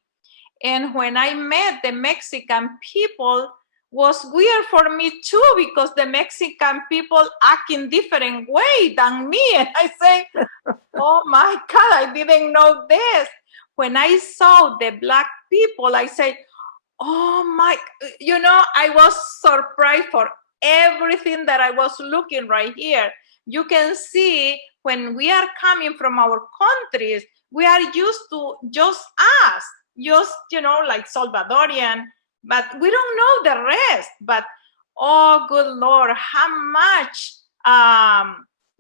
And when I met the Mexican people, was weird for me too, because the Mexican people act in different way than me. And I say, oh my God, I didn't know this. When I saw the Black people, I say, oh my, I was surprised for everything that I was looking right here. You can see when we are coming from our countries, we are used to just us, like Salvadorian, but we don't know the rest. But oh, good Lord, how much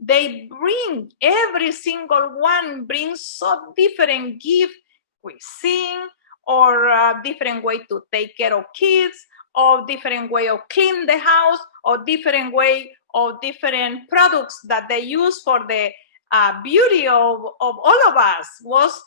they bring, every single one brings so different gift. We sing, or a different way to take care of kids, or different way of clean the house, or different way of different products that they use for the beauty of all of us. Was,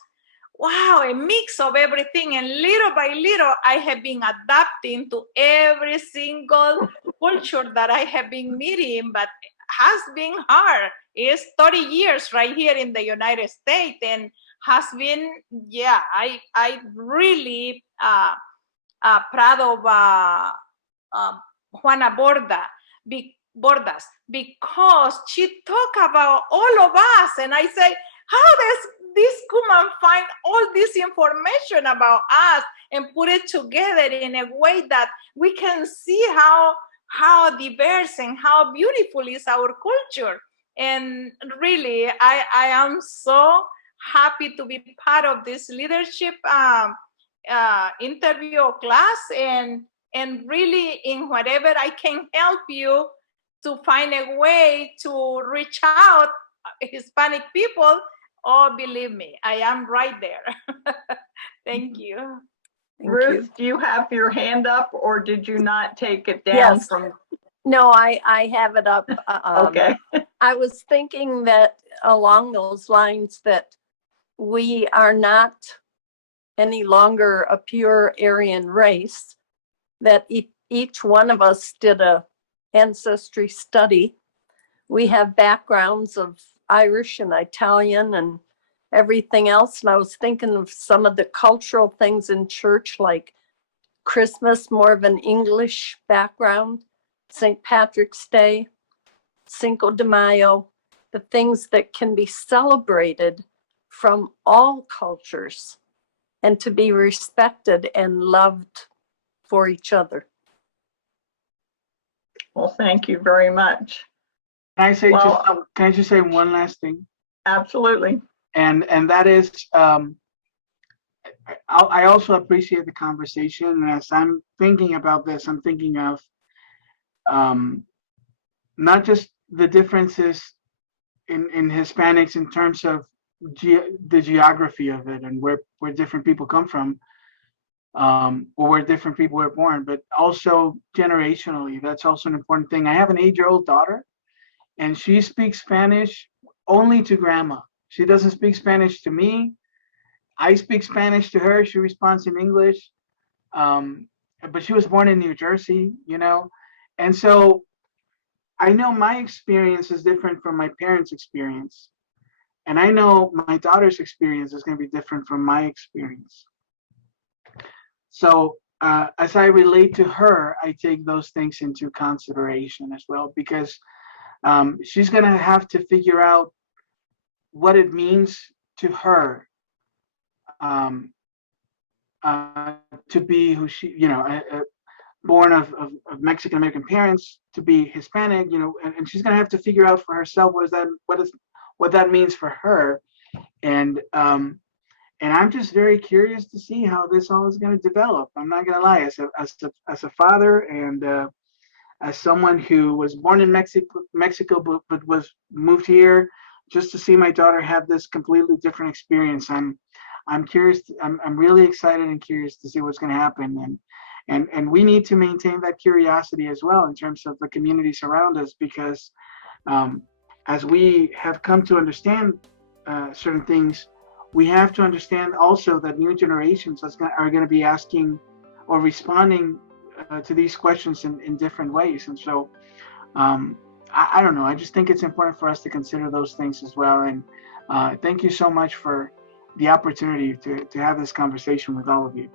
wow, a mix of everything. And little by little, I have been adapting to every single culture that I have been meeting, but has been hard. It's 30 years right here in the United States, and has been, yeah, I really proud of Juana Bordas, because she talked about all of us, and I say, how does this woman find all this information about us and put it together in a way that we can see how diverse and how beautiful is our culture? And really, I am so happy to be part of this leadership interview or class, and really, in whatever I can help you to find a way to reach out Hispanic people, oh, believe me, I am right there. Thank you. Thank Ruth, you. do you have your hand up, or did you not take it down Yes. from? No, I have it up. Okay. I was thinking that along those lines, that we are not any longer a pure Aryan race, that each one of us did a ancestry study. We have backgrounds of Irish and Italian and everything else. And I was thinking of some of the cultural things in church, like Christmas, more of an English background, St. Patrick's Day, Cinco de Mayo, the things that can be celebrated from all cultures and to be respected and loved for each other. Well, thank you very much. Can I say Well- can I just say one last thing? Absolutely. And that is, I also appreciate the conversation. And as I'm thinking about this, I'm thinking of not just the differences in Hispanics in terms of the geography of it and where different people come from, or where different people were born, but also generationally. That's also an important thing. I have an 8-year-old daughter, and she speaks Spanish only to grandma. She doesn't speak Spanish to me. I speak Spanish to her. She responds in English. But she was born in New Jersey, and so I know my experience is different from my parents' experience. And I know my daughter's experience is going to be different from my experience. So as I relate to her, I take those things into consideration as well, because she's going to have to figure out what it means to her to be who she, born of Mexican American parents, to be Hispanic, and she's going to have to figure out for herself what that means for her. And I'm just very curious to see how this all is going to develop. I'm not going to lie, as a father and as someone who was born in Mexico but was moved here just to see my daughter have this completely different experience. I'm curious. I'm really excited and curious to see what's going to happen. And we need to maintain that curiosity as well in terms of the communities around us, because as we have come to understand certain things, we have to understand also that new generations are going to be asking or responding to these questions in different ways. And so I don't know. I just think it's important for us to consider those things as well. And thank you so much for the opportunity to have this conversation with all of you.